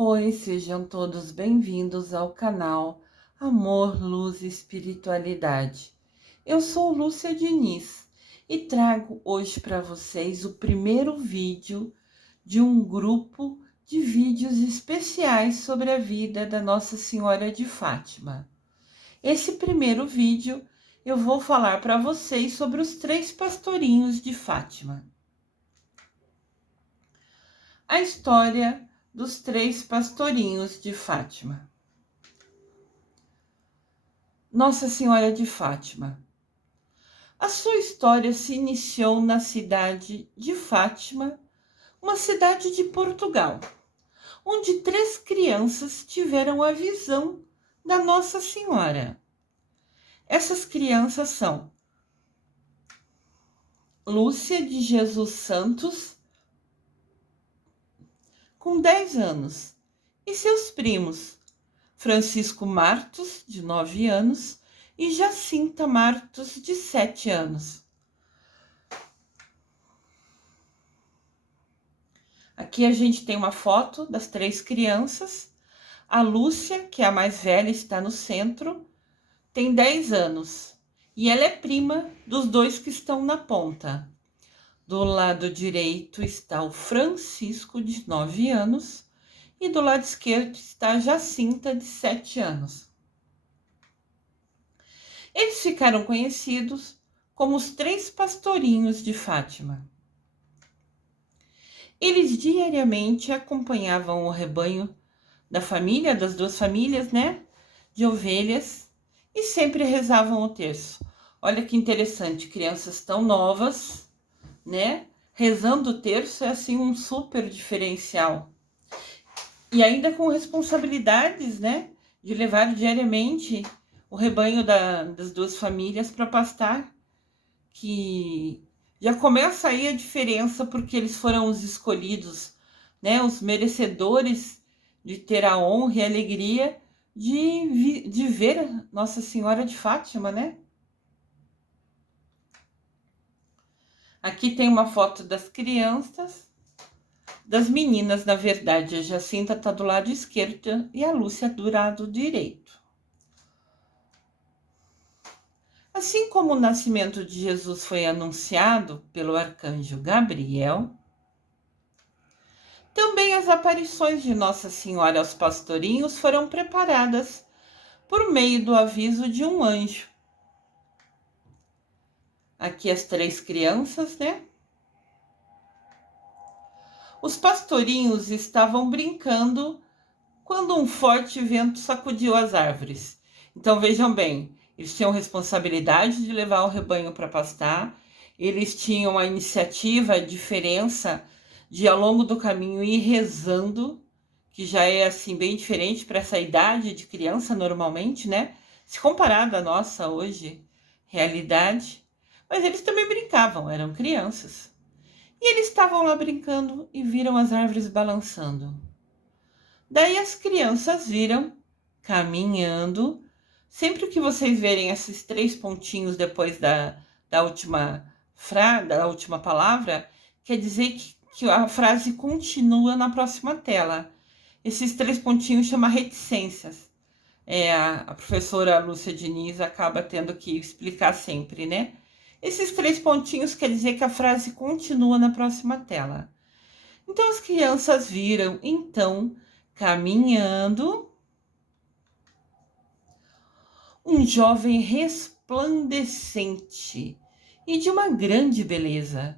Oi, sejam todos bem-vindos ao canal Amor, Luz e Espiritualidade. Eu sou Lúcia Diniz e trago hoje para vocês o primeiro vídeo de um grupo de vídeos especiais sobre a vida da Nossa Senhora de Fátima. Esse primeiro vídeo eu vou falar para vocês sobre os três pastorinhos de Fátima. A história dos três pastorinhos de Fátima. Nossa Senhora de Fátima. A sua história se iniciou na cidade de Fátima, uma cidade de Portugal, onde três crianças tiveram a visão da Nossa Senhora. Essas crianças são Lúcia de Jesus Santos, com 10 anos, e seus primos, Francisco Martos, de 9 anos, e Jacinta Martos, de 7 anos. Aqui a gente tem uma foto das três crianças. A Lúcia, que é a mais velha, está no centro, tem 10 anos. E ela é prima dos dois que estão na ponta. Do lado direito está o Francisco, de 9 anos, e do lado esquerdo está a Jacinta, de 7 anos. Eles ficaram conhecidos como os três pastorinhos de Fátima. Eles diariamente acompanhavam o rebanho da família, das duas famílias, né, de ovelhas, e sempre rezavam o terço. Olha que interessante, crianças tão novas, né, rezando o terço é assim um super diferencial. E ainda com responsabilidades, né, de levar diariamente o rebanho das duas famílias para pastar, que já começa aí a diferença, porque eles foram os escolhidos, né, os merecedores de ter a honra e a alegria de ver Nossa Senhora de Fátima, né? Aqui tem uma foto das crianças, das meninas, na verdade. A Jacinta está do lado esquerdo e a Lúcia do lado direito. Assim como o nascimento de Jesus foi anunciado pelo arcanjo Gabriel, também as aparições de Nossa Senhora aos pastorinhos foram preparadas por meio do aviso de um anjo. Aqui as três crianças, né? Os pastorinhos estavam brincando quando um forte vento sacudiu as árvores. Então vejam bem, eles tinham responsabilidade de levar o rebanho para pastar, eles tinham a iniciativa, a diferença de ao longo do caminho ir rezando, que já é assim bem diferente para essa idade de criança normalmente, né? Se comparado à nossa hoje realidade. Mas eles também brincavam, eram crianças. E eles estavam lá brincando e viram as árvores balançando. Daí as crianças viram, caminhando. Sempre que vocês verem esses três pontinhos depois da última da última palavra, quer dizer que a frase continua na próxima tela. Esses três pontinhos chama reticências. A professora Lúcia Diniz acaba tendo que explicar sempre, né? Esses três pontinhos quer dizer que a frase continua na próxima tela. Então as crianças viram, então, caminhando, um jovem resplandecente e de uma grande beleza,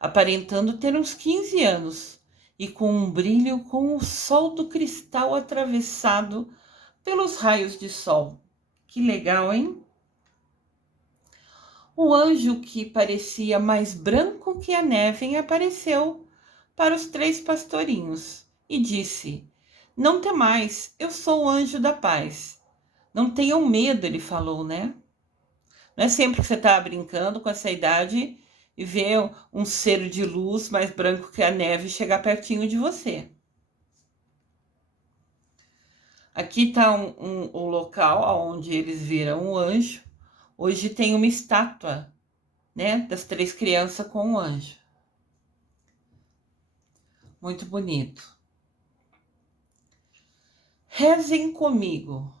aparentando ter uns 15 anos e com um brilho como o sol do cristal atravessado pelos raios de sol. Que legal, hein? O anjo, que parecia mais branco que a neve, apareceu para os três pastorinhos e disse: Não temais, eu sou o anjo da paz. Não tenham medo, ele falou, né? Não é sempre que você está brincando com essa idade e vê um ser de luz mais branco que a neve chegar pertinho de você. Aqui está o local onde eles viram o anjo. Hoje tem uma estátua, né, das três crianças com o anjo. Muito bonito. Rezem comigo.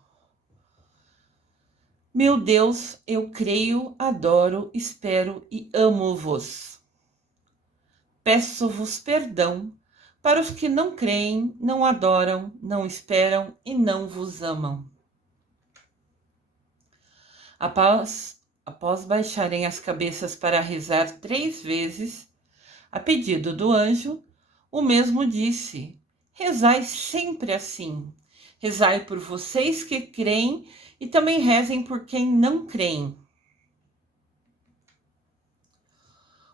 Meu Deus, eu creio, adoro, espero e amo-vos. Peço-vos perdão para os que não creem, não adoram, não esperam e não vos amam. Após baixarem as cabeças para rezar 3 vezes, a pedido do anjo, o mesmo disse: rezai sempre assim. Rezai por vocês que creem e também rezem por quem não creem.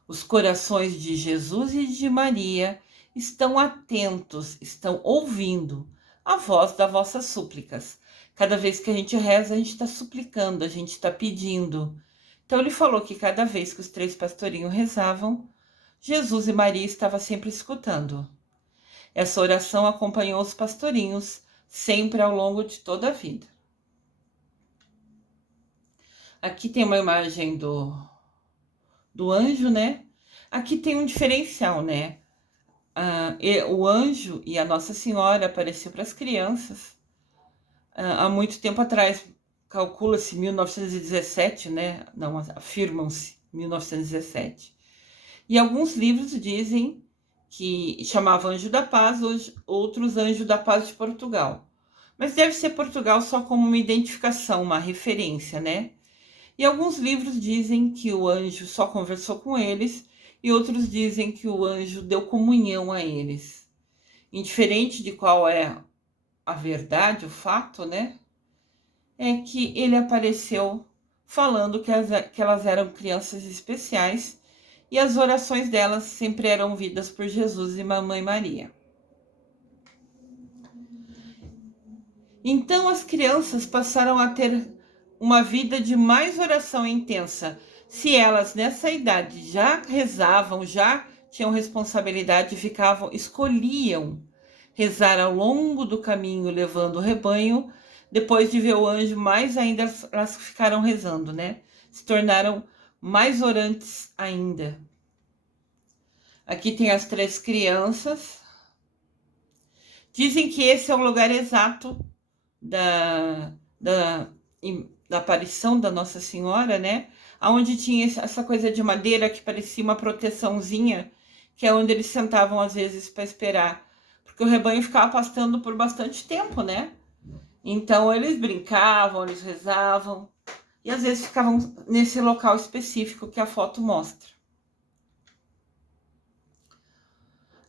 Os corações de Jesus e de Maria estão atentos, estão ouvindo a voz das vossas súplicas. Cada vez que a gente reza, a gente está suplicando, a gente está pedindo. Então ele falou que cada vez que os 3 pastorinhos rezavam, Jesus e Maria estavam sempre escutando. Essa oração acompanhou os pastorinhos sempre ao longo de toda a vida. Aqui tem uma imagem do anjo, né? Aqui tem um diferencial, né? O anjo e a Nossa Senhora apareceu para as crianças há muito tempo atrás. Calcula-se 1917, né? Não, afirmam-se 1917. E alguns livros dizem que chamava Anjo da Paz, outros Anjo da Paz de Portugal. Mas deve ser Portugal só como uma identificação, uma referência, né? E alguns livros dizem que o anjo só conversou com eles e outros dizem que o anjo deu comunhão a eles. Indiferente de qual é a verdade, o fato, né? É que ele apareceu falando que elas eram crianças especiais e as orações delas sempre eram ouvidas por Jesus e Mamãe Maria. Então as crianças passaram a ter uma vida de mais oração intensa. Se elas nessa idade já rezavam, já tinham responsabilidade, escolhiam rezar ao longo do caminho, levando o rebanho, depois de ver o anjo, mais ainda elas ficaram rezando, né? Se tornaram mais orantes ainda. Aqui tem as 3 crianças. Dizem que esse é o lugar exato da aparição da Nossa Senhora, né? Onde tinha essa coisa de madeira que parecia uma proteçãozinha, que é onde eles sentavam às vezes para esperar, porque o rebanho ficava pastando por bastante tempo, né? Então eles brincavam, eles rezavam e às vezes ficavam nesse local específico que a foto mostra.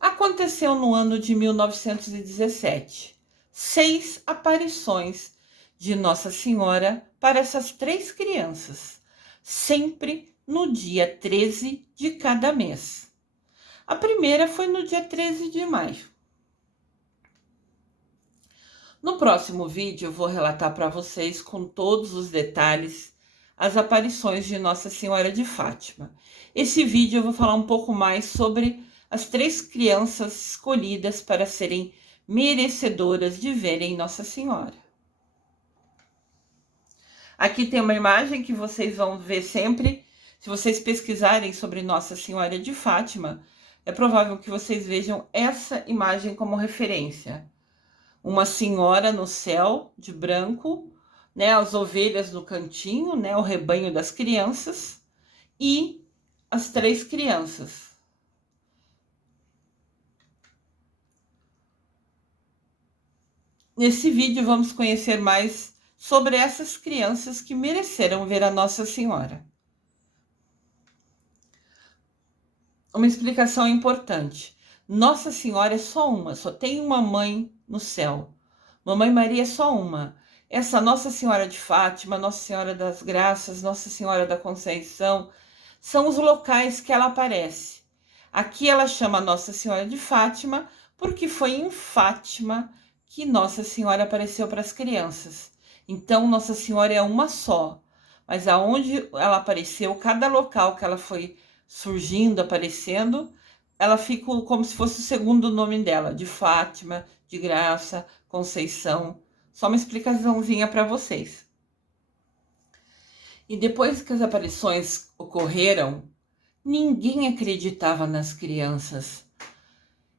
Aconteceu no ano de 1917, 6 aparições de Nossa Senhora para essas 3 crianças, sempre no dia 13 de cada mês. A primeira foi no dia 13 de maio. No próximo vídeo eu vou relatar para vocês com todos os detalhes as aparições de Nossa Senhora de Fátima. Esse vídeo eu vou falar um pouco mais sobre as 3 crianças escolhidas para serem merecedoras de verem Nossa Senhora. Aqui tem uma imagem que vocês vão ver sempre. Se vocês pesquisarem sobre Nossa Senhora de Fátima, é provável que vocês vejam essa imagem como referência. Uma senhora no céu, de branco, né, as ovelhas no cantinho, né, o rebanho das crianças e as 3 crianças. Nesse vídeo vamos conhecer mais sobre essas crianças que mereceram ver a Nossa Senhora. Uma explicação importante. Nossa Senhora é só uma, só tem uma mãe no céu. Mamãe Maria é só uma. Essa Nossa Senhora de Fátima, Nossa Senhora das Graças, Nossa Senhora da Conceição, são os locais que ela aparece. Aqui ela chama Nossa Senhora de Fátima porque foi em Fátima que Nossa Senhora apareceu para as crianças. Então, Nossa Senhora é uma só. Mas aonde ela apareceu, cada local que ela foi surgindo, aparecendo, ela fica como se fosse o segundo nome dela, de Fátima, de Graça, Conceição. Só uma explicaçãozinha para vocês. E depois que as aparições ocorreram, ninguém acreditava nas crianças.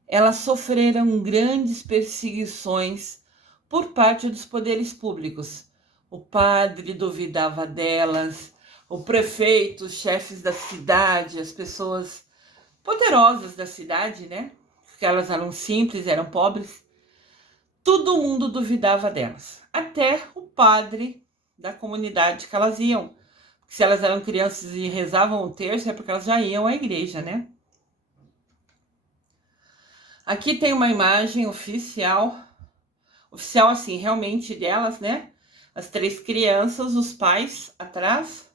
Elas sofreram grandes perseguições por parte dos poderes públicos. O padre duvidava delas, o prefeito, os chefes da cidade, as pessoas poderosas da cidade, né? Porque elas eram simples, eram pobres. Todo mundo duvidava delas. Até o padre da comunidade que elas iam. Porque se elas eram crianças e rezavam o terço, é porque elas já iam à igreja, né? Aqui tem uma imagem oficial assim, realmente delas, né? As 3 crianças, os pais atrás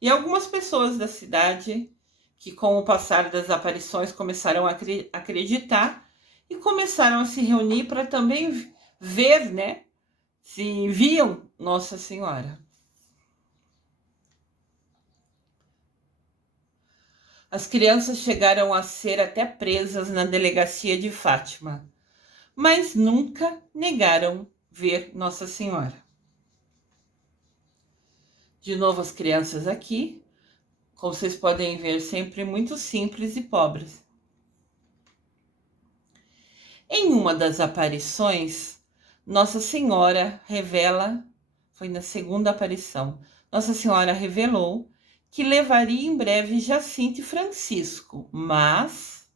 e algumas pessoas da cidade que, com o passar das aparições, começaram a acreditar e começaram a se reunir para também ver, né? Se viam Nossa Senhora. As crianças chegaram a ser até presas na delegacia de Fátima, mas nunca negaram ver Nossa Senhora. De novo as crianças aqui, como vocês podem ver, sempre muito simples e pobres. Em uma das aparições, Nossa Senhora revela, foi na segunda aparição, Nossa Senhora revelou que levaria em breve Jacinta e Francisco, mas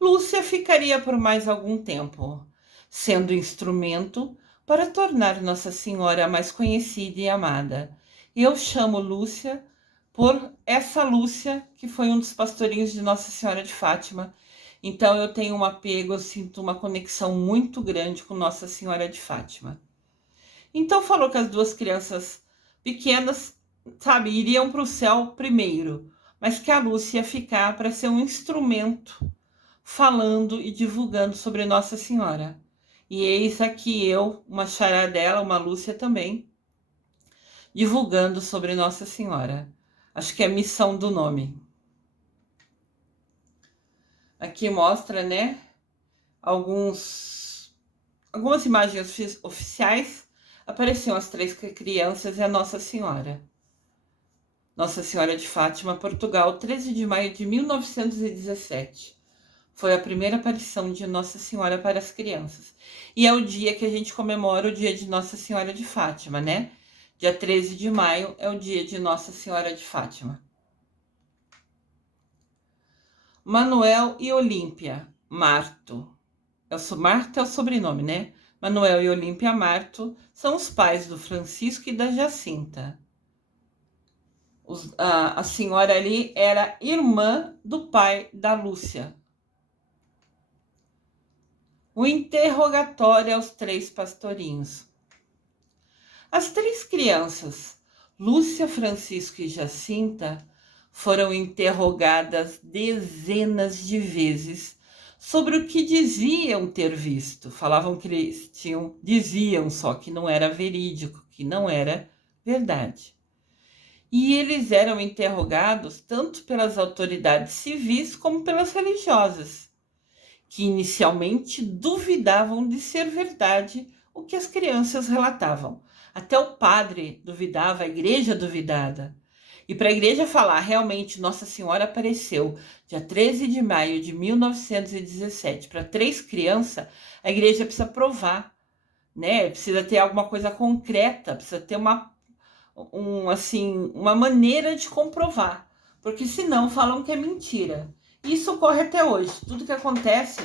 Lúcia ficaria por mais algum tempo, sendo instrumento para tornar Nossa Senhora mais conhecida e amada. E eu chamo Lúcia por essa Lúcia, que foi um dos pastorinhos de Nossa Senhora de Fátima. Então eu tenho um apego, eu sinto uma conexão muito grande com Nossa Senhora de Fátima. Então falou que as 2 crianças pequenas, sabe, iriam para o céu primeiro, mas que a Lúcia ia ficar para ser um instrumento falando e divulgando sobre Nossa Senhora. E eis aqui eu, uma xará dela, uma Lúcia também, divulgando sobre Nossa Senhora. Acho que é a missão do nome. Aqui mostra, né, algumas imagens oficiais. Apareciam as 3 crianças e a Nossa Senhora. Nossa Senhora de Fátima, Portugal, 13 de maio de 1917. Foi a primeira aparição de Nossa Senhora para as crianças. E é o dia que a gente comemora o dia de Nossa Senhora de Fátima, né? Dia 13 de maio é o dia de Nossa Senhora de Fátima. Manuel e Olímpia Marto. Marto é o sobrenome, né? Manuel e Olímpia Marto são os pais do Francisco e da Jacinta. A senhora ali era irmã do pai da Lúcia. O interrogatório aos 3 pastorinhos. As 3 crianças, Lúcia, Francisco e Jacinta, foram interrogadas dezenas de vezes sobre o que diziam ter visto. Falavam que eles diziam só que não era verídico, que não era verdade. E eles eram interrogados tanto pelas autoridades civis como pelas religiosas, que inicialmente duvidavam de ser verdade o que as crianças relatavam. Até o padre duvidava, a igreja duvidava. E para a igreja falar realmente Nossa Senhora apareceu dia 13 de maio de 1917 para 3 crianças, a igreja precisa provar, né? Precisa ter alguma coisa concreta, precisa ter uma maneira de comprovar, porque senão falam que é mentira. Isso ocorre até hoje. Tudo que acontece,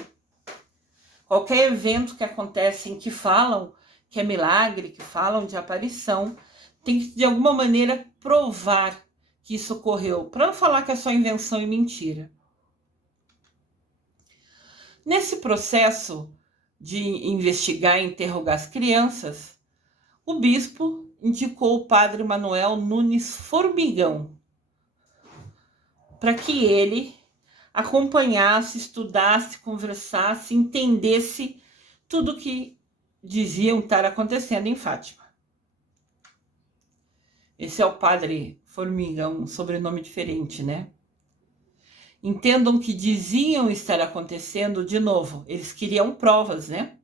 qualquer evento que acontece em que falam que é milagre, que falam de aparição, tem que de alguma maneira provar que isso ocorreu, para não falar que é só invenção e mentira. Nesse processo de investigar e interrogar as crianças, o bispo indicou o padre Manuel Nunes Formigão para que ele acompanhasse, estudasse, conversasse, entendesse tudo que diziam estar acontecendo em Fátima. Esse é o padre Formigão, um sobrenome diferente, né? Entendam que diziam estar acontecendo de novo. Eles queriam provas, né?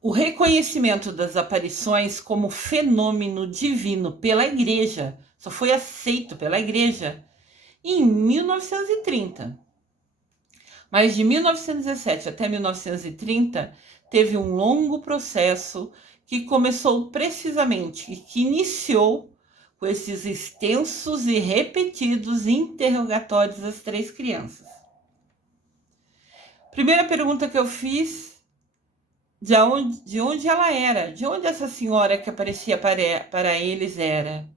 O reconhecimento das aparições como fenômeno divino pela Igreja só foi aceito pela Igreja em 1930. Mas de 1917 até 1930, teve um longo processo que começou precisamente, que iniciou com esses extensos e repetidos interrogatórios das 3 crianças. Primeira pergunta que eu fiz, de onde ela era, de onde essa senhora que aparecia para eles era.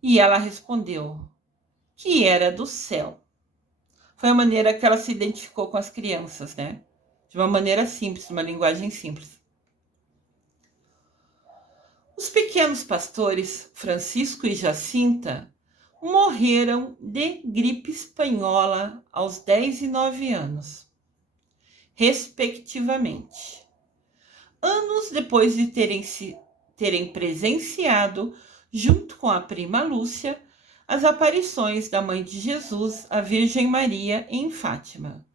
E ela respondeu que era do céu. Foi a maneira que ela se identificou com as crianças, né? De uma maneira simples, uma linguagem simples. Os pequenos pastores Francisco e Jacinta morreram de gripe espanhola aos 10 e 9 anos, respectivamente. Anos depois de terem presenciado, junto com a prima Lúcia, as aparições da Mãe de Jesus, a Virgem Maria, em Fátima.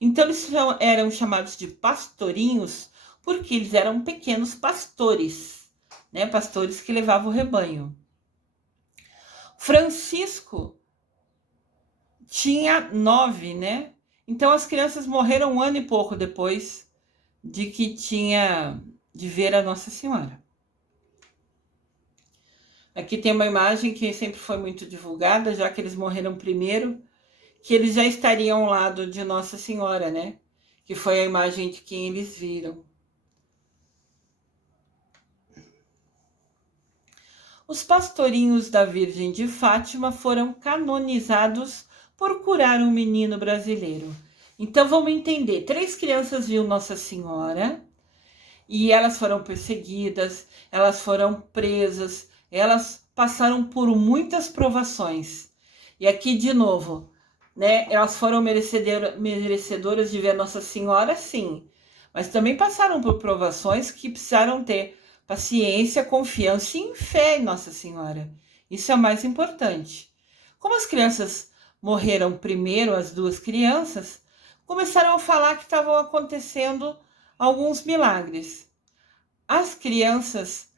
Então eles eram chamados de pastorinhos porque eles eram pequenos pastores, né? Pastores que levavam o rebanho. Francisco tinha 9, né? Então as crianças morreram 1 ano e pouco depois de ver a Nossa Senhora. Aqui tem uma imagem que sempre foi muito divulgada, já que eles morreram primeiro, que eles já estariam ao lado de Nossa Senhora, né? Que foi a imagem de quem eles viram. Os pastorinhos da Virgem de Fátima foram canonizados por curar um menino brasileiro. Então vamos entender, 3 crianças viram Nossa Senhora e elas foram perseguidas, elas foram presas, elas passaram por muitas provações. E aqui de novo, né? Elas foram merecedoras de ver Nossa Senhora, sim, mas também passaram por provações que precisaram ter paciência, confiança e fé em Nossa Senhora. Isso é o mais importante. Como as crianças morreram primeiro, as 2 crianças, começaram a falar que estavam acontecendo alguns milagres. As crianças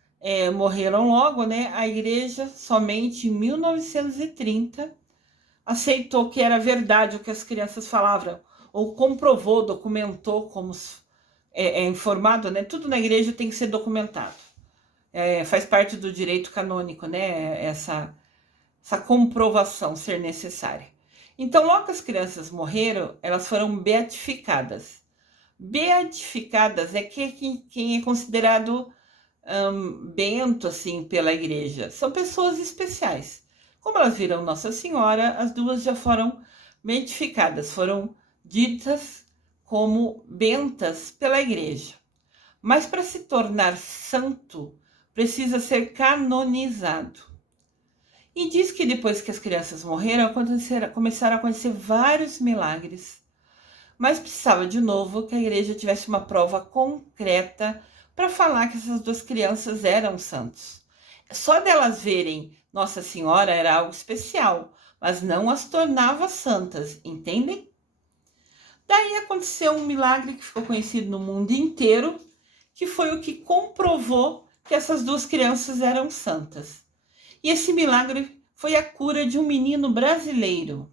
morreram logo, né? A igreja, somente em 1930, aceitou que era verdade o que as crianças falavam, ou comprovou, documentou, como é informado, né? Tudo na igreja tem que ser documentado. Faz parte do direito canônico, né? Essa comprovação ser necessária. Então, logo que as crianças morreram, elas foram beatificadas. Beatificadas é quem é considerado bento, assim, pela igreja. São pessoas especiais. Como elas viram Nossa Senhora, as 2 já foram beatificadas, foram ditas como bentas pela igreja. Mas para se tornar santo, precisa ser canonizado. E diz que depois que as crianças morreram, começaram a acontecer vários milagres. Mas precisava de novo que a igreja tivesse uma prova concreta para falar que essas 2 crianças eram santos. Só delas verem Nossa Senhora era algo especial, mas não as tornava santas, entendem? Daí aconteceu um milagre que ficou conhecido no mundo inteiro, que foi o que comprovou que essas 2 crianças eram santas. E esse milagre foi a cura de um menino brasileiro.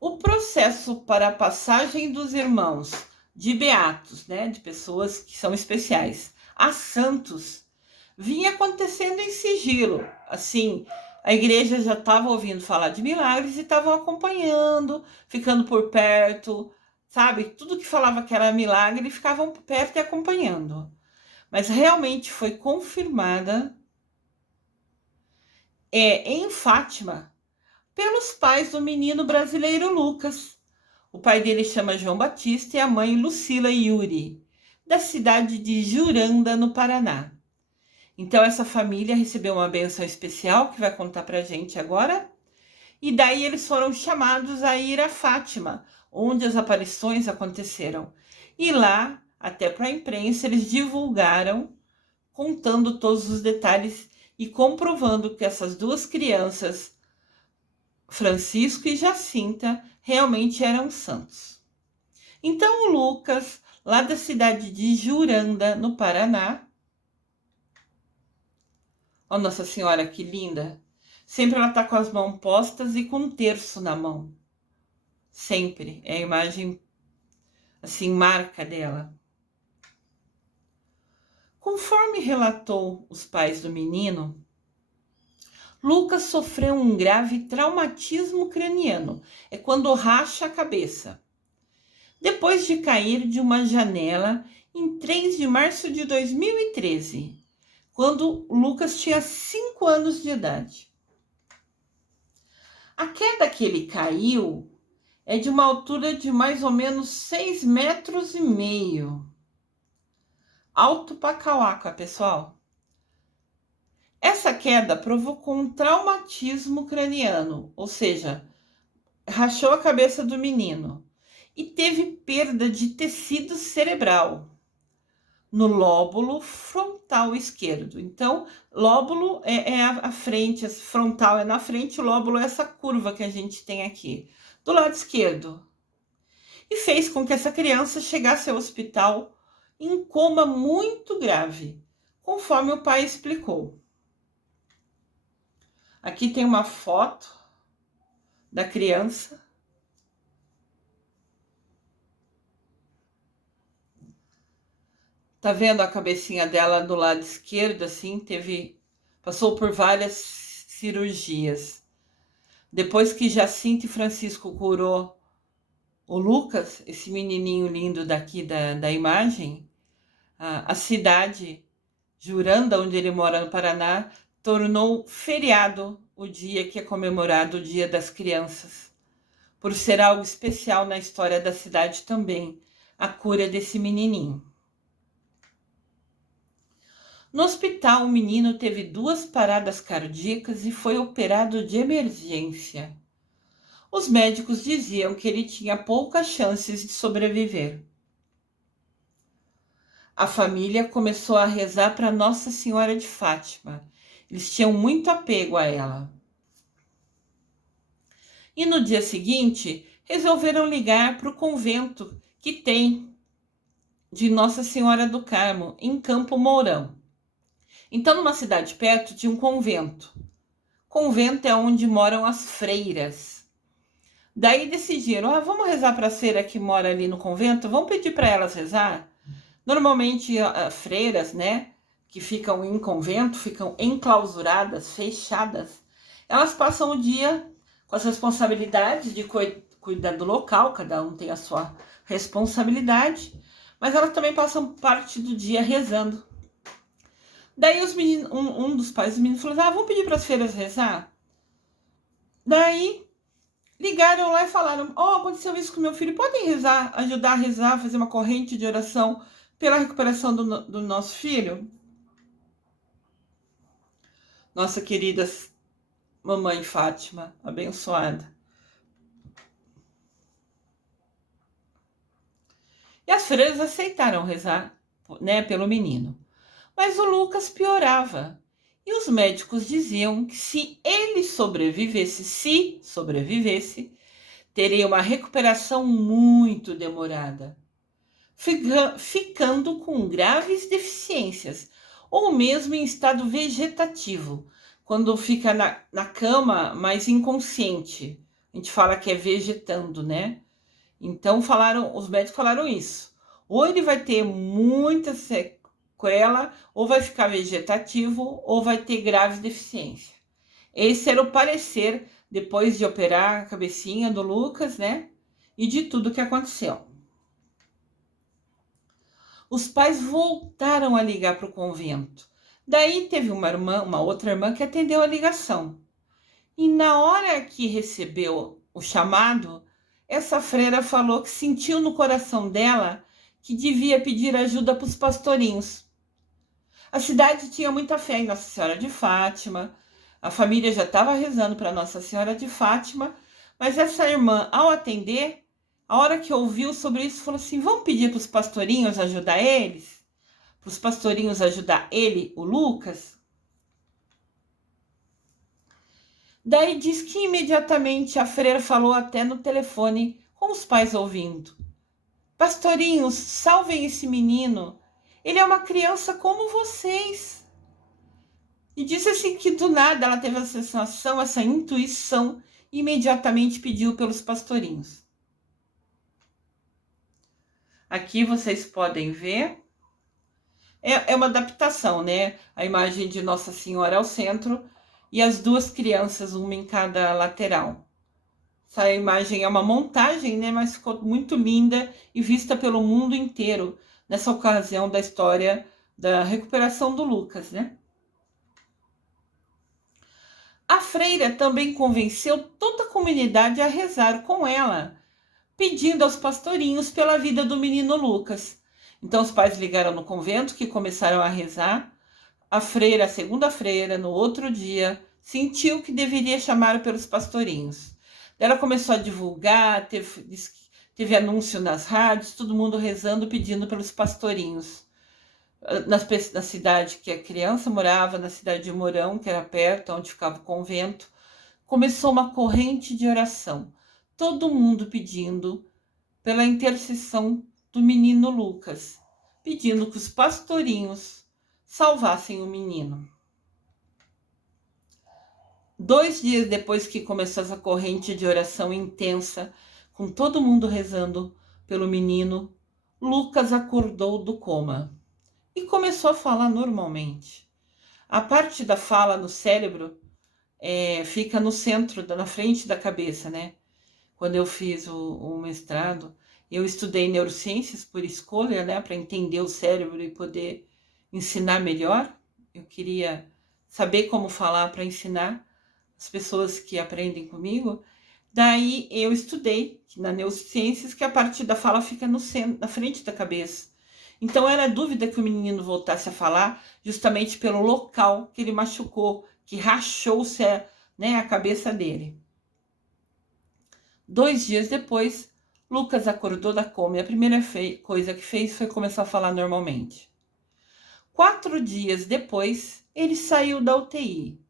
O processo para a passagem dos irmãos de beatos, né, de pessoas que são especiais, a santos, vinha acontecendo em sigilo. Assim, a igreja já estava ouvindo falar de milagres e estavam acompanhando, ficando por perto, sabe? Tudo que falava que era milagre, ficavam por perto e acompanhando. Mas realmente foi confirmada em Fátima pelos pais do menino brasileiro Lucas. O pai dele chama João Batista e a mãe Lucila Yuri, da cidade de Juranda, no Paraná. Então essa família recebeu uma bênção especial, que vai contar pra gente agora. E daí eles foram chamados a ir a Fátima, onde as aparições aconteceram. E lá, até para a imprensa, eles divulgaram, contando todos os detalhes e comprovando que essas 2 crianças, Francisco e Jacinta, realmente eram santos. Então o Lucas, lá da cidade de Juranda, no Paraná, ó, Nossa Senhora, que linda! Sempre ela tá com as mãos postas e com um terço na mão. sempre. É a imagem, assim, marca dela. Conforme relatou os pais do menino, Lucas sofreu um grave traumatismo craniano. É quando racha a cabeça. Depois de cair de uma janela em 3 de março de 2013, quando Lucas tinha 5 anos de idade. A queda que ele caiu é de uma altura de mais ou menos 6,5 metros. Alto pra cauaca, pessoal. Essa queda provocou um traumatismo craniano, ou seja, rachou a cabeça do menino e teve perda de tecido cerebral no lóbulo frontal esquerdo. Então, lóbulo é a frente, frontal é na frente, o lóbulo é essa curva que a gente tem aqui, do lado esquerdo. E fez com que essa criança chegasse ao hospital em coma muito grave, conforme o pai explicou. Aqui tem uma foto da criança. Tá vendo a cabecinha dela do lado esquerdo, assim, passou por várias cirurgias. Depois que Jacinto e Francisco curou o Lucas, esse menininho lindo daqui da imagem, a cidade Juranda, onde ele mora no Paraná, tornou feriado o dia que é comemorado o Dia das Crianças, por ser algo especial na história da cidade também, a cura desse menininho. No hospital, o menino teve 2 paradas cardíacas e foi operado de emergência. Os médicos diziam que ele tinha poucas chances de sobreviver. A família começou a rezar para Nossa Senhora de Fátima. Eles tinham muito apego a ela. E no dia seguinte, resolveram ligar para o convento que tem de Nossa Senhora do Carmo, em Campo Mourão. Então, numa cidade perto, tinha um convento. Convento é onde moram as freiras. Daí decidiram, vamos rezar para a freira que mora ali no convento? Vamos pedir para elas rezar? Normalmente, freiras, né, que ficam em convento, ficam enclausuradas, fechadas. Elas passam o dia com as responsabilidades de cuidar do local, cada um tem a sua responsabilidade, mas elas também passam parte do dia rezando. Daí os meninos, um dos pais dos meninos falou, vamos pedir para as freiras rezar? Daí ligaram lá e falaram, aconteceu isso com meu filho, podem rezar, ajudar a rezar, fazer uma corrente de oração pela recuperação do nosso filho? Nossa querida mamãe Fátima, abençoada. E as freiras aceitaram rezar, né, pelo menino. Mas o Lucas piorava. E os médicos diziam que se ele sobrevivesse, teria uma recuperação muito demorada, ficando com graves deficiências, ou mesmo em estado vegetativo, quando fica na cama, mas inconsciente. A gente fala que é vegetando, né? Então os médicos falaram isso. Ou ele vai ter muita sequela, ou vai ficar vegetativo, ou vai ter grave deficiência. Esse era o parecer depois de operar a cabecinha do Lucas, né? E de tudo que aconteceu. Os pais voltaram a ligar para o convento. Daí teve uma outra irmã que atendeu a ligação. E na hora que recebeu o chamado, essa freira falou que sentiu no coração dela que devia pedir ajuda para os pastorinhos. A cidade tinha muita fé em Nossa Senhora de Fátima, a família já estava rezando para Nossa Senhora de Fátima, mas essa irmã, ao atender, a hora que ouviu sobre isso, falou assim, vamos pedir para os pastorinhos ajudar eles? Para os pastorinhos ajudar ele, o Lucas? Daí diz que imediatamente a freira falou até no telefone, com os pais ouvindo. Pastorinhos, salvem esse menino. Ele é uma criança como vocês. E disse assim que do nada ela teve a sensação, essa intuição, e imediatamente pediu pelos pastorinhos. Aqui vocês podem ver, é uma adaptação, né? A imagem de Nossa Senhora ao centro e as duas crianças, uma em cada lateral. Essa imagem é uma montagem, né? Mas ficou muito linda e vista pelo mundo inteiro nessa ocasião da história da recuperação do Lucas, né? A freira também convenceu toda a comunidade a rezar com ela, pedindo aos pastorinhos pela vida do menino Lucas. Então os pais ligaram no convento, que começaram a rezar. A freira, a segunda freira, no outro dia, sentiu que deveria chamar pelos pastorinhos. Ela começou a divulgar, teve anúncio nas rádios, todo mundo rezando, pedindo pelos pastorinhos. Na cidade que a criança morava, na cidade de Mourão, que era perto, onde ficava o convento, começou uma corrente de oração. Todo mundo pedindo pela intercessão do menino Lucas, pedindo que os pastorinhos salvassem o menino. 2 dias depois que começou essa corrente de oração intensa, com todo mundo rezando pelo menino, Lucas acordou do coma e começou a falar normalmente. A parte da fala no cérebro fica no centro, na frente da cabeça, né? Quando eu fiz o mestrado, eu estudei neurociências por escolha, né? Para entender o cérebro e poder ensinar melhor. Eu queria saber como falar para ensinar as pessoas que aprendem comigo. Daí eu estudei na neurociências que a parte da fala fica no centro, na frente da cabeça. Então era dúvida que o menino voltasse a falar justamente pelo local que ele machucou, que rachou-se a cabeça dele. 2 dias depois, Lucas acordou da coma e a primeira coisa que fez foi começar a falar normalmente. 4 dias depois, ele saiu da UTI.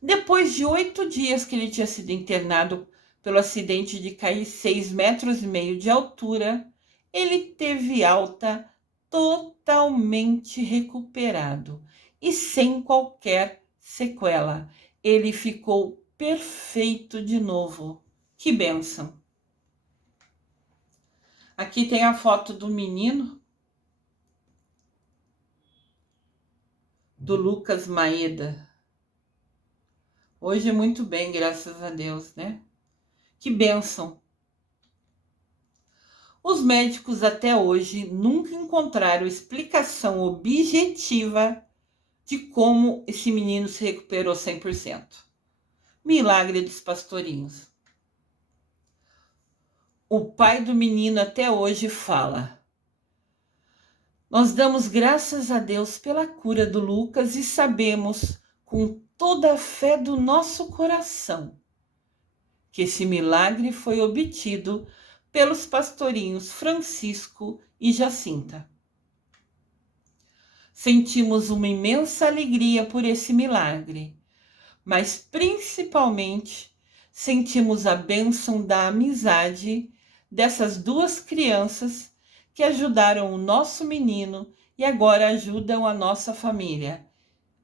Depois de 8 dias que ele tinha sido internado pelo acidente de cair 6,5 metros de altura, ele teve alta totalmente recuperado e sem qualquer sequela. Ele ficou perfeito de novo. Que bênção! Aqui tem a foto do menino, do Lucas Maeda. Hoje muito bem, graças a Deus, né? Que bênção! Os médicos até hoje nunca encontraram explicação objetiva de como esse menino se recuperou 100%. Milagre dos pastorinhos. O pai do menino até hoje fala: nós damos graças a Deus pela cura do Lucas e sabemos, com toda a fé do nosso coração, que esse milagre foi obtido pelos pastorinhos Francisco e Jacinta. Sentimos uma imensa alegria por esse milagre, mas principalmente sentimos a bênção da amizade dessas duas crianças que ajudaram o nosso menino e agora ajudam a nossa família.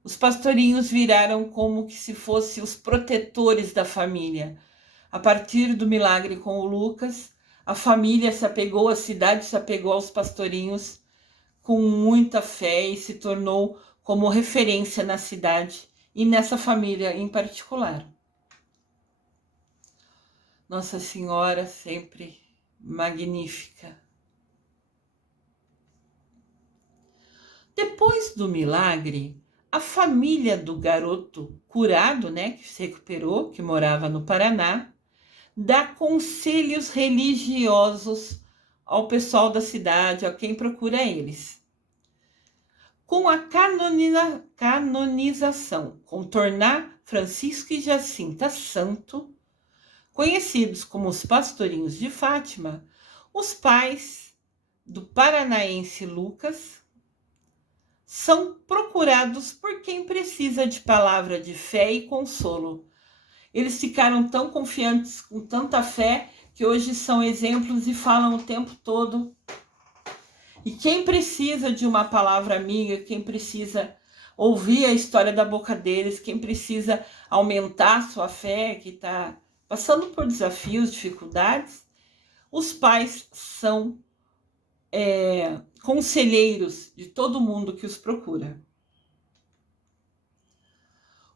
Os pastorinhos viraram como que se fossem os protetores da família. A partir do milagre com o Lucas, a família se apegou, a cidade se apegou aos pastorinhos com muita fé e se tornou como referência na cidade e nessa família em particular. Nossa Senhora sempre magnífica. Depois do milagre, a família do garoto curado, que se recuperou, que morava no Paraná, dá conselhos religiosos ao pessoal da cidade, a quem procura eles. Com a canonização, com tornar Francisco e Jacinta santo, conhecidos como os pastorinhos de Fátima, os pais do paranaense Lucas são procurados por quem precisa de palavra de fé e consolo. Eles ficaram tão confiantes, com tanta fé, que hoje são exemplos e falam o tempo todo. E quem precisa de uma palavra amiga, quem precisa ouvir a história da boca deles, quem precisa aumentar a sua fé, que está passando por desafios, dificuldades, Os pais são conselheiros de todo mundo que os procura.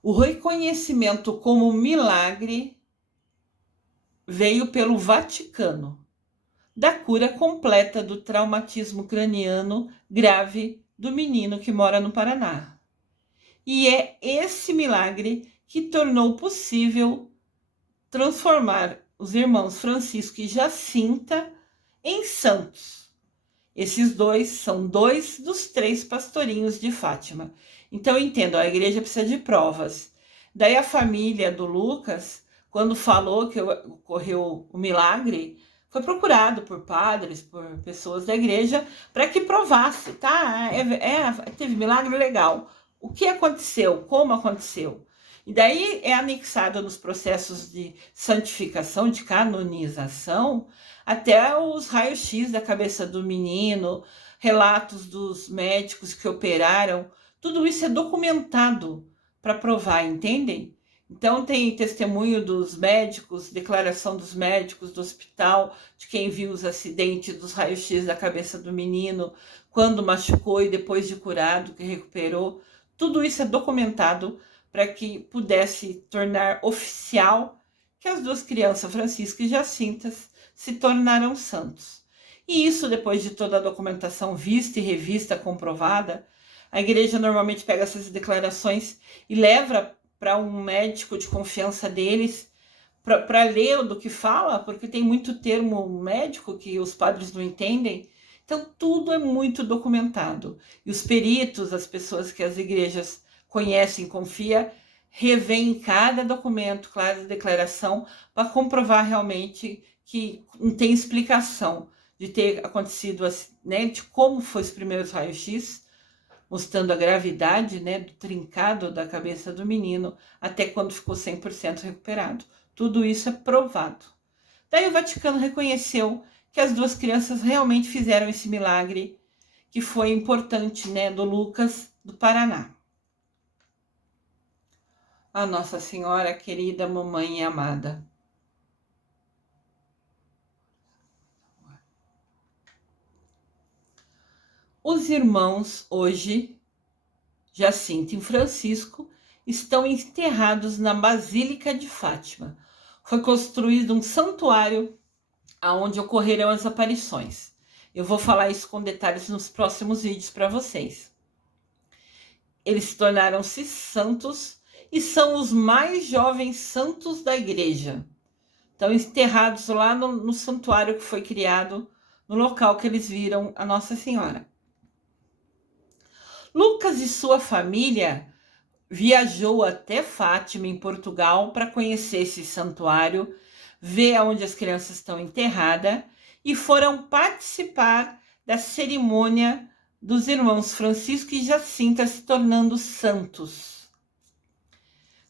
O reconhecimento como milagre veio pelo Vaticano, da cura completa do traumatismo craniano grave do menino que mora no Paraná. E é esse milagre que tornou possível transformar os irmãos Francisco e Jacinta em santos. Esses dois são 2 dos 3 pastorinhos de Fátima. Então, entendo, a igreja precisa de provas. Daí a família do Lucas, quando falou que ocorreu o milagre, foi procurado por padres, por pessoas da igreja, para que provasse, tá? Teve milagre, legal. O que aconteceu? Como aconteceu? E daí é anexado nos processos de santificação, de canonização, até os raios-x da cabeça do menino, relatos dos médicos que operaram, tudo isso é documentado para provar, entendem? Então tem testemunho dos médicos, declaração dos médicos do hospital, de quem viu os acidentes dos raios-x da cabeça do menino, quando machucou e depois de curado, que recuperou. Tudo isso é documentado para que pudesse tornar oficial que as 2 crianças, Francisca e Jacinta, se tornaram santos. E isso, depois de toda a documentação vista e revista, comprovada, a igreja normalmente pega essas declarações e leva para um médico de confiança deles para ler do que fala, porque tem muito termo médico que os padres não entendem. Então, tudo é muito documentado. E os peritos, as pessoas que as igrejas conhecem, confia, revêem cada documento, cada declaração, para comprovar realmente que não tem explicação de ter acontecido, né, de como foi os primeiros raios-x, mostrando a gravidade, né, do trincado da cabeça do menino, até quando ficou 100% recuperado. Tudo isso é provado. Daí o Vaticano reconheceu que as 2 crianças realmente fizeram esse milagre, que foi importante, né, do Lucas, do Paraná. A Nossa Senhora querida, mamãe amada. Os irmãos hoje, Jacinta e Francisco, estão enterrados na Basílica de Fátima. Foi construído um santuário onde ocorrerão as aparições. Eu vou falar isso com detalhes nos próximos vídeos para vocês. Eles tornaram-se santos e são os mais jovens santos da igreja. Estão enterrados lá no santuário que foi criado, no local que eles viram a Nossa Senhora. Lucas e sua família viajou até Fátima, em Portugal, para conhecer esse santuário, ver onde as crianças estão enterradas e foram participar da cerimônia dos irmãos Francisco e Jacinta se tornando santos.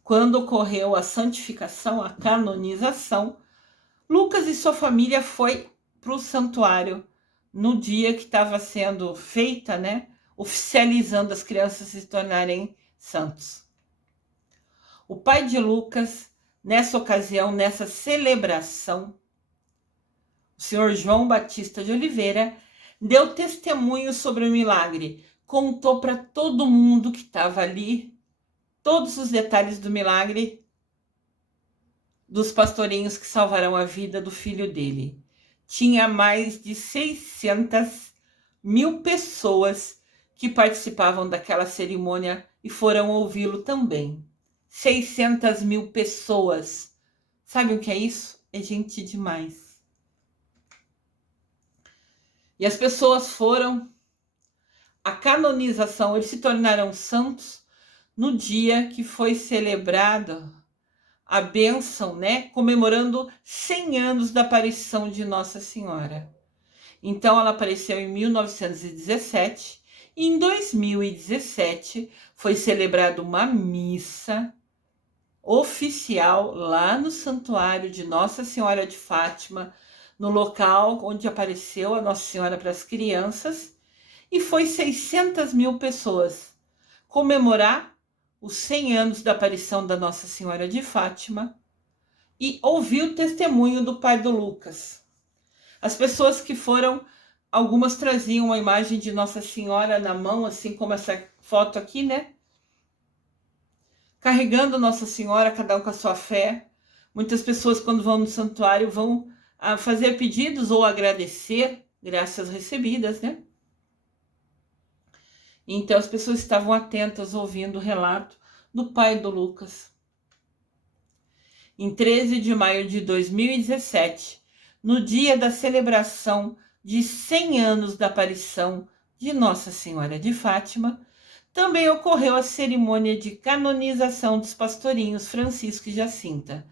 Quando ocorreu a santificação, a canonização, Lucas e sua família foi para o santuário no dia que estava sendo feita, né, oficializando as crianças se tornarem santos. O pai de Lucas, nessa ocasião, nessa celebração, o senhor João Batista de Oliveira, deu testemunho sobre o milagre, contou para todo mundo que estava ali todos os detalhes do milagre dos pastorinhos que salvarão a vida do filho dele. Tinha mais de 600.000 pessoas que participavam daquela cerimônia e foram ouvi-lo também. 600.000 pessoas. Sabe o que é isso? É gente demais. E as pessoas foram. A canonização, eles se tornaram santos no dia que foi celebrada a bênção, né? Comemorando 100 anos da aparição de Nossa Senhora. Então, ela apareceu em 1917. E em 2017 foi celebrada uma missa oficial lá no santuário de Nossa Senhora de Fátima, no local onde apareceu a Nossa Senhora para as crianças, e foi 600.000 pessoas comemorar os 100 anos da aparição da Nossa Senhora de Fátima e ouvir o testemunho do pai do Lucas. As pessoas que foram, algumas traziam uma imagem de Nossa Senhora na mão, assim como essa foto aqui, né? Carregando Nossa Senhora, cada um com a sua fé. Muitas pessoas, quando vão no santuário, vão fazer pedidos ou agradecer graças recebidas, né? Então as pessoas estavam atentas ouvindo o relato do pai do Lucas. Em 13 de maio de 2017, no dia da celebração de 100 anos da aparição de Nossa Senhora de Fátima, também ocorreu a cerimônia de canonização dos pastorinhos Francisco e Jacinta.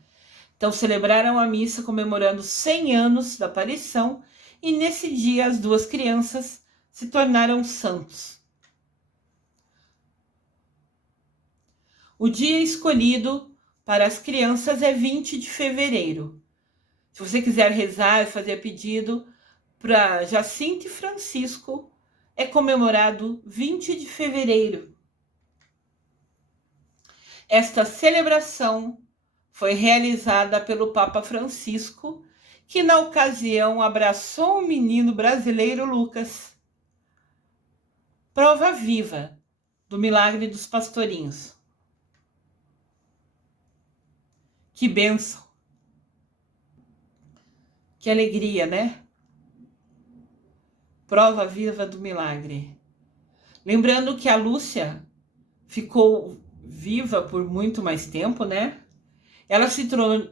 Então celebraram a missa comemorando 100 anos da aparição e nesse dia as duas crianças se tornaram santos. O dia escolhido para as crianças é 20 de fevereiro. Se você quiser rezar e fazer pedido para Jacinta e Francisco, é comemorado 20 de fevereiro. Esta celebração foi realizada pelo Papa Francisco, que na ocasião abraçou o menino brasileiro Lucas. Prova viva do milagre dos pastorinhos. Que bênção! Que alegria, né? Prova viva do milagre. Lembrando que a Lúcia ficou viva por muito mais tempo, né? Ela se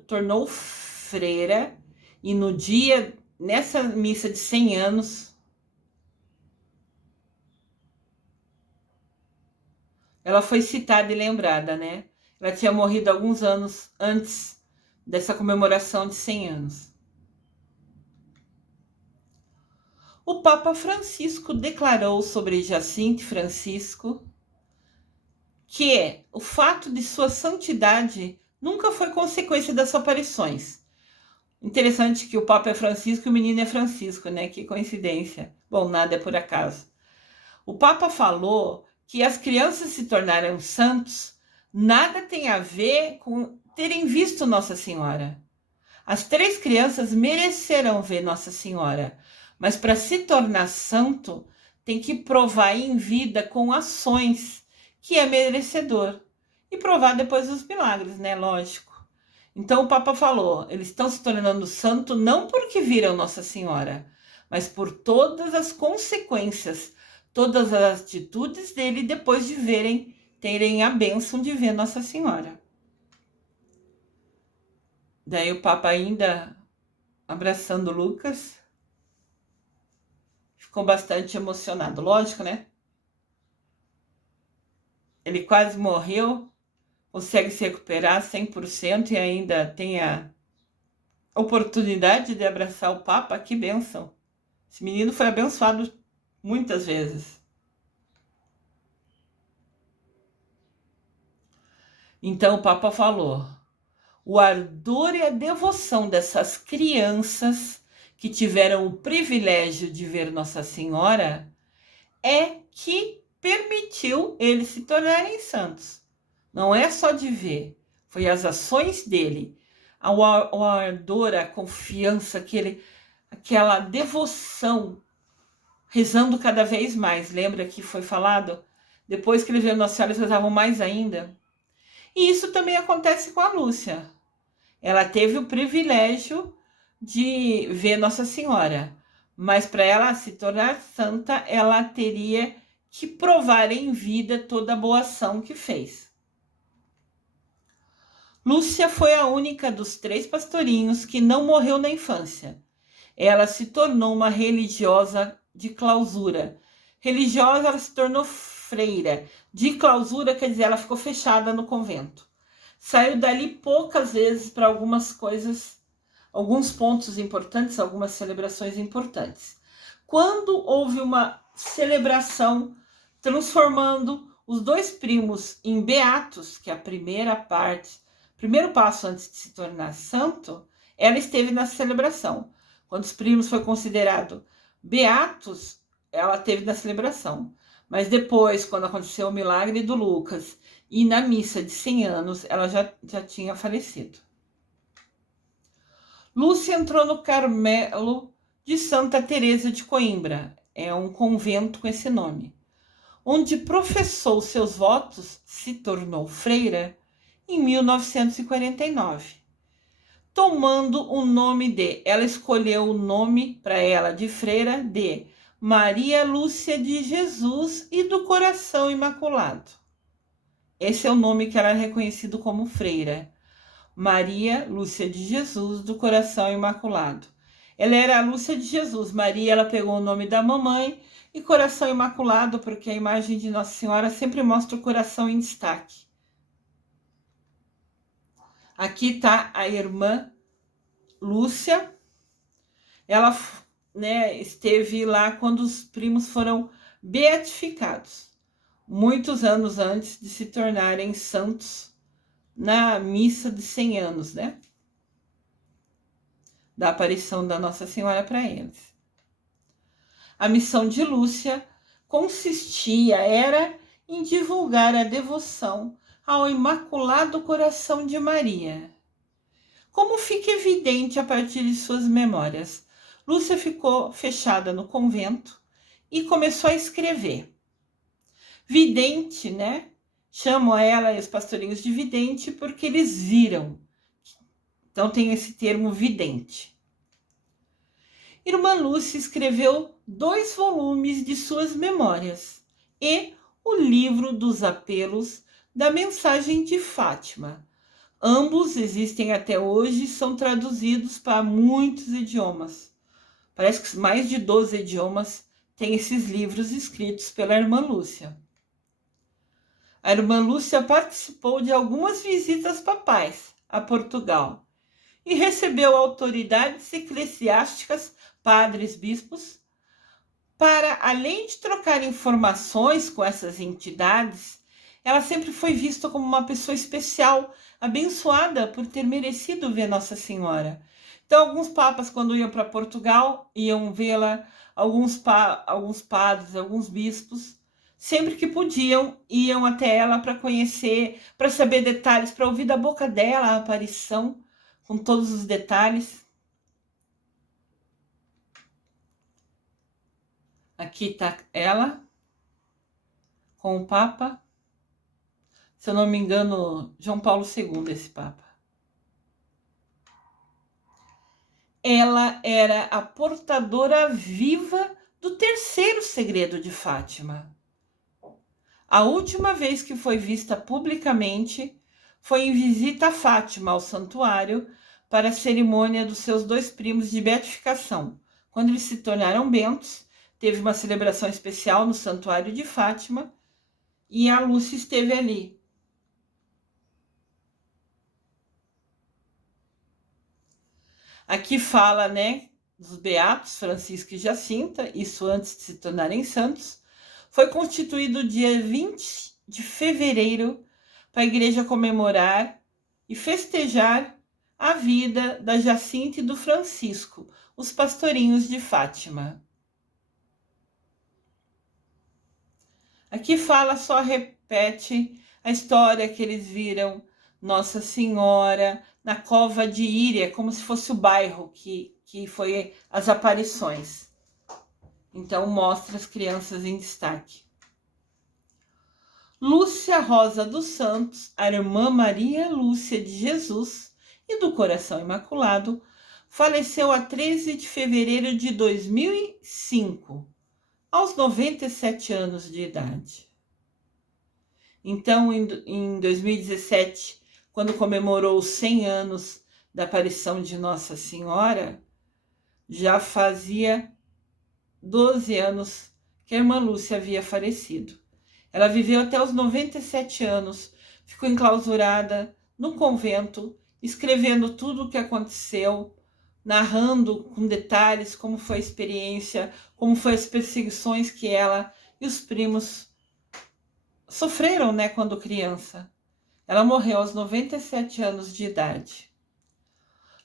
tornou freira e no dia, nessa missa de 100 anos, ela foi citada e lembrada, né? Ela tinha morrido alguns anos antes dessa comemoração de 100 anos. O Papa Francisco declarou sobre Jacinta e Francisco que o fato de sua santidade nunca foi consequência das aparições. Interessante que o Papa é Francisco e o menino é Francisco, né? Que coincidência. Bom, nada é por acaso. O Papa falou que as crianças se tornaram santos, nada tem a ver com terem visto Nossa Senhora. As 3 crianças merecerão ver Nossa Senhora, mas para se tornar santo, tem que provar em vida com ações que é merecedor. E provar depois os milagres, né? Lógico. Então o Papa falou, eles estão se tornando santo não porque viram Nossa Senhora, mas por todas as consequências, todas as atitudes dele depois de terem a bênção de ver Nossa Senhora. Daí o Papa ainda abraçando Lucas, ficou bastante emocionado, lógico, né? Ele quase morreu, consegue se recuperar 100% e ainda tem a oportunidade de abraçar o Papa. Que bênção! Esse menino foi abençoado muitas vezes. Então o Papa falou, o ardor e a devoção dessas crianças que tiveram o privilégio de ver Nossa Senhora é que permitiu eles se tornarem santos. Não é só de ver, foi as ações dele, o ardor, a confiança, aquela devoção, rezando cada vez mais. Lembra que foi falado? Depois que ele viu Nossa Senhora, eles rezavam mais ainda. E isso também acontece com a Lúcia. Ela teve o privilégio de ver Nossa Senhora, mas para ela se tornar santa, ela teria que provar em vida toda a boa ação que fez. Lúcia foi a única dos 3 pastorinhos que não morreu na infância. Ela se tornou uma religiosa de clausura. Religiosa, ela se tornou freira. De clausura, quer dizer, ela ficou fechada no convento. Saiu dali poucas vezes para algumas coisas, alguns pontos importantes, algumas celebrações importantes. Quando houve uma celebração transformando os 2 primos em beatos, que é a primeiro passo antes de se tornar santo, ela esteve na celebração. Quando os primos foi considerado beatos, ela esteve na celebração. Mas depois, quando aconteceu o milagre do Lucas e na missa de 100 anos, ela já tinha falecido. Lúcia entrou no Carmelo de Santa Teresa de Coimbra, é um convento com esse nome, onde professou seus votos, se tornou freira em 1949, tomando o nome ela escolheu o nome para ela de freira de Maria Lúcia de Jesus e do Coração Imaculado. Esse é o nome que ela é reconhecido como freira. Maria Lúcia de Jesus do Coração Imaculado. Ela era a Lúcia de Jesus. Maria, ela pegou o nome da mamãe, e Coração Imaculado, porque a imagem de Nossa Senhora sempre mostra o coração em destaque. Aqui está a irmã Lúcia. Ela, né, esteve lá quando os primos foram beatificados, muitos anos antes de se tornarem santos, na missa de 100 anos, né? Da aparição da Nossa Senhora para eles. A missão de Lúcia era em divulgar a devoção ao Imaculado Coração de Maria. Como fica evidente a partir de suas memórias, Lúcia ficou fechada no convento e começou a escrever. Vidente, né? Chamam ela e os pastorinhos de vidente porque eles viram. Então tem esse termo vidente. Irmã Lúcia escreveu 2 volumes de suas memórias e o livro dos apelos da mensagem de Fátima. Ambos existem até hoje e são traduzidos para muitos idiomas. Parece que mais de 12 idiomas têm esses livros escritos pela irmã Lúcia. A irmã Lúcia participou de algumas visitas papais a Portugal e recebeu autoridades eclesiásticas, padres, bispos, para, além de trocar informações com essas entidades, ela sempre foi vista como uma pessoa especial, abençoada por ter merecido ver Nossa Senhora. Então, alguns papas, quando iam para Portugal, iam vê-la, alguns padres, alguns bispos, sempre que podiam, iam até ela para conhecer, para saber detalhes, para ouvir da boca dela a aparição, com todos os detalhes. Aqui está ela, com o Papa. Se eu não me engano, João Paulo II, esse Papa. Ela era a portadora viva do 3º segredo de Fátima. A última vez que foi vista publicamente foi em visita a Fátima, ao santuário, para a cerimônia dos seus 2 primos de beatificação. Quando eles se tornaram bentos, teve uma celebração especial no santuário de Fátima e a Lúcia esteve ali. Aqui fala, né, dos beatos Francisco e Jacinta, isso antes de se tornarem santos. Foi constituído dia 20 de fevereiro para a igreja comemorar e festejar a vida da Jacinta e do Francisco, os pastorinhos de Fátima. Aqui fala, só repete a história que eles viram Nossa Senhora na Cova de Íria, como se fosse o bairro que foi as aparições. Então mostra as crianças em destaque. Lúcia Rosa dos Santos, a irmã Maria Lúcia de Jesus e do Coração Imaculado, faleceu a 13 de fevereiro de 2005, aos 97 anos de idade. Então, em 2017, quando comemorou os 100 anos da aparição de Nossa Senhora, já fazia 12 anos que a irmã Lúcia havia falecido. Ela viveu até os 97 anos, ficou enclausurada no convento, escrevendo tudo o que aconteceu, narrando com detalhes como foi a experiência, como foi as perseguições que ela e os primos sofreram, né, quando criança. Ela morreu aos 97 anos de idade.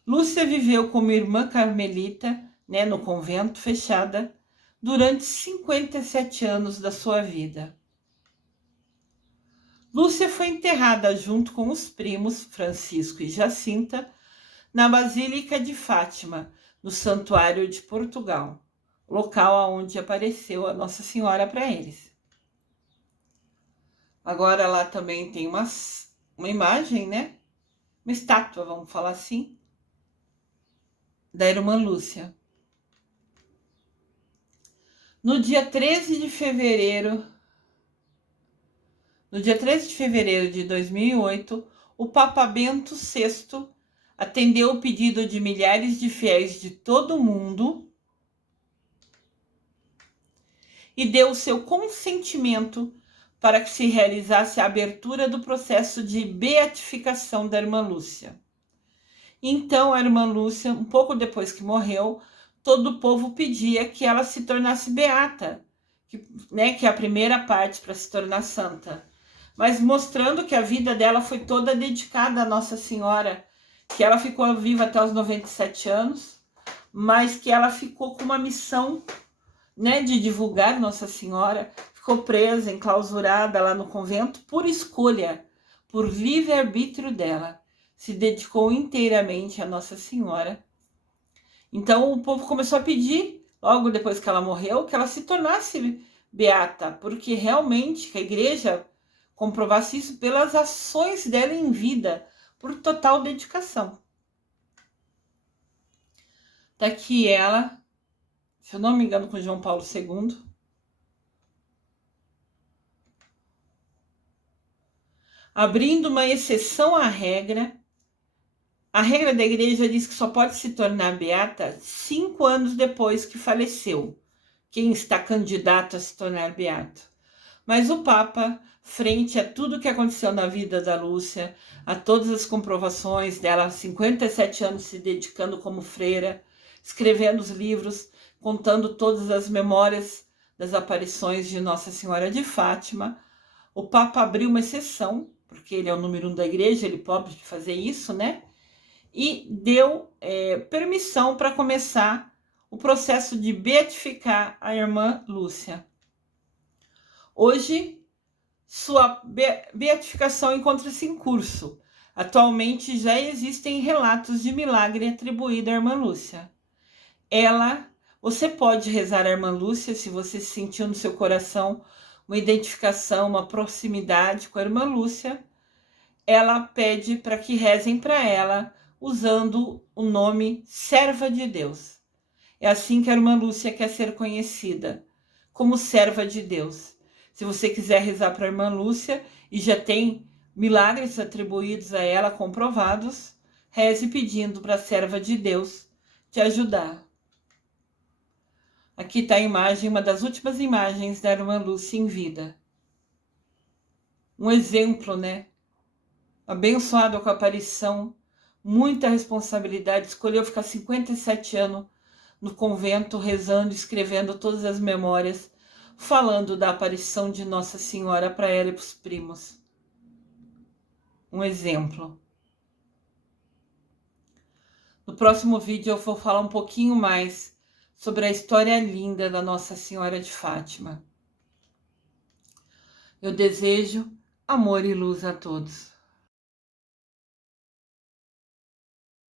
Lúcia viveu como irmã carmelita, né, no convento, fechada, durante 57 anos da sua vida. Lúcia foi enterrada junto com os primos Francisco e Jacinta na Basílica de Fátima, no Santuário de Portugal, local onde apareceu a Nossa Senhora para eles. Agora lá também tem uma imagem, né? Uma estátua, vamos falar assim, da irmã Lúcia. No dia 13 de fevereiro de 2008, o Papa Bento VI atendeu o pedido de milhares de fiéis de todo o mundo e deu seu consentimento para que se realizasse a abertura do processo de beatificação da irmã Lúcia. Então, a irmã Lúcia, um pouco depois que morreu, todo o povo pedia que ela se tornasse beata, que é a primeira parte para se tornar santa. Mas mostrando que a vida dela foi toda dedicada à Nossa Senhora, que ela ficou viva até os 97 anos, mas que ela ficou com uma missão, de divulgar Nossa Senhora, ficou presa, enclausurada lá no convento por escolha, por livre-arbítrio dela. Se dedicou inteiramente a Nossa Senhora. Então o povo começou a pedir, logo depois que ela morreu, que ela se tornasse beata, porque realmente que a igreja comprovasse isso pelas ações dela em vida, por total dedicação. Tá aqui ela, se eu não me engano, com João Paulo II. Abrindo uma exceção à regra. A regra da igreja diz que só pode se tornar beata 5 anos depois que faleceu quem está candidato a se tornar beato. Mas o Papa, frente a tudo que aconteceu na vida da Lúcia, a todas as comprovações dela, 57 anos se dedicando como freira, escrevendo os livros, contando todas as memórias das aparições de Nossa Senhora de Fátima, o Papa abriu uma exceção, porque ele é o número 1 da igreja, ele pode fazer isso, né? E deu permissão para começar o processo de beatificar a irmã Lúcia. Hoje, sua beatificação encontra-se em curso. Atualmente já existem relatos de milagre atribuído à irmã Lúcia. Você pode rezar a irmã Lúcia se você sentiu no seu coração uma identificação, uma proximidade com a irmã Lúcia. Ela pede para que rezem para ela usando o nome Serva de Deus. É assim que a irmã Lúcia quer ser conhecida, como Serva de Deus. Se você quiser rezar para a irmã Lúcia e já tem milagres atribuídos a ela comprovados, reze pedindo para a Serva de Deus te ajudar. Aqui está a imagem, uma das últimas imagens da irmã Lúcia em vida. Um exemplo, né? Abençoado com a aparição, muita responsabilidade, escolheu ficar 57 anos no convento, rezando, escrevendo todas as memórias, falando da aparição de Nossa Senhora para ela e para os primos. Um exemplo. No próximo vídeo eu vou falar um pouquinho mais sobre a história linda da Nossa Senhora de Fátima. Eu desejo amor e luz a todos.